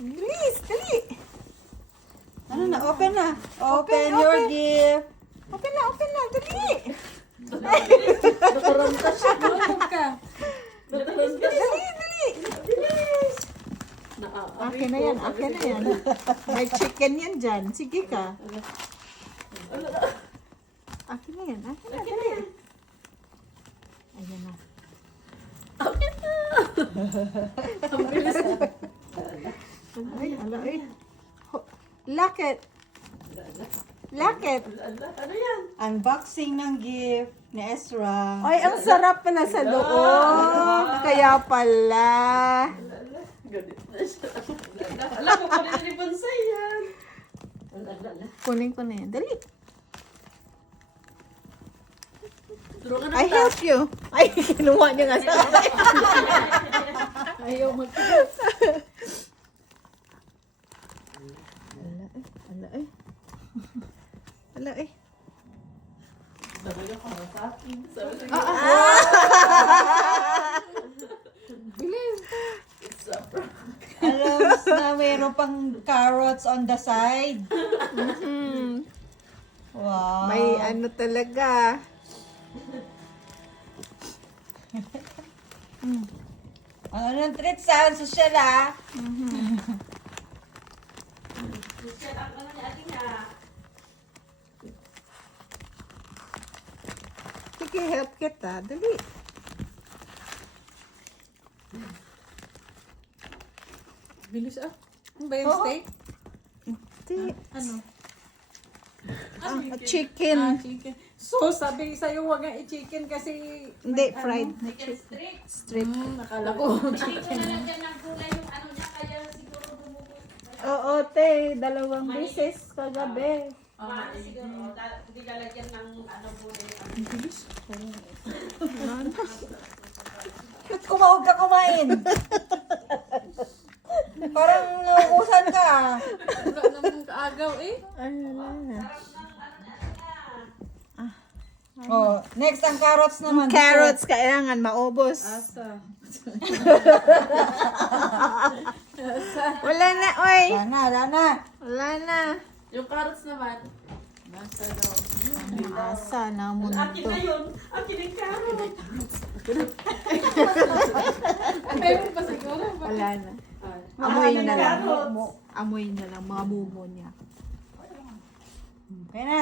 Bilis, dali. Ano na? Open na. Open your gift. Open na, dali. Nakaramta siya. Malapag ka. Dali. Akin na yan. May chicken yan dyan. Sige ka. Akin na yan, dali. Ayan na. Ang bilis na. Ay. Lock it. Ano yan? Unboxing ng gift ni Ezra. Ay, ang sarap pala sa loob. Kaya pala. Ganit na siya. Alam ko pa rin ni Bonsai yan. Kunin ko na yan. Dali. Tulungan I na help you. Ay, kinuha niya nga sa akin. Ayaw magtigas. Ala eh. Sabi niya para sa akin. Sabi niya. Bilis. It's a prank. Alam na mayroon pang carrots on the side. Wow. May ano talaga. Ano ng treat sa social ah. Siya ang ano niya ating niya. Sige, help kita. Dali. Bilis ah. Ano ba yung steak? Hindi. Ano? Chicken. Chicken. So, sabi sa'yo huwag nga i-chicken kasi... Hindi, fried na Chicken chicken. strip. Nakala ko. Oo, te. 2 beses kagabi. Siguro, hindi ka lagyan ng ano po Ba't kumawag ka kumain? Parang nauusan ka. Wala namang kaagaw eh. Ay, wala na. Oh, next ang carrots naman. Carrots, kailangan maubos. Asa. Wala na, oy. Wala na. Wala na. Yung carrots naman. Nasa daw. Asa na mundo. Akin na yun. Akin yung carrots. Meron pa siguro. Wala na. Ah. Amoy na lang. Carrots. Amoy na lang, mga mumo niya. Okay na.